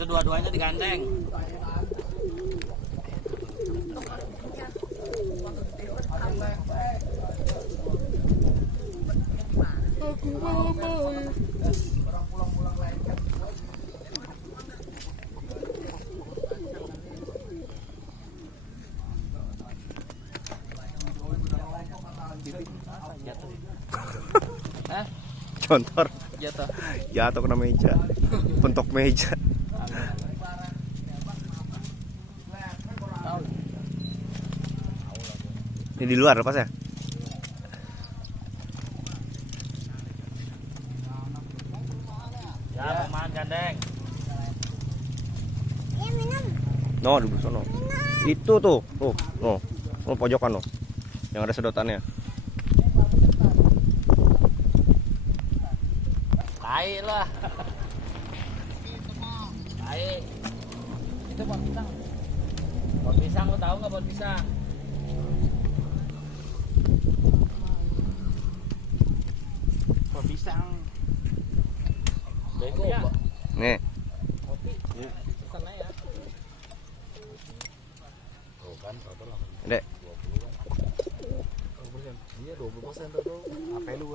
Itu dua-duanya digandeng. Aku mau. Hah? Contor Jatuh. jatuh kena meja, pentok meja. Ini di luar lepas ya? Ya, pemain gandeng. No, di sono. Itu tuh, oh, pojokan no, yang ada sedotannya. Tai lah. Tai. Itu pohon pisang. Pohon pisang, lo tahu nggak pohon pisang? Pohon pisang. Bego. Nih, Kopi. Sana ya. Tuh kan, total Dek. 20 kan. 20%. Iya, 20% tuh. Apa lu?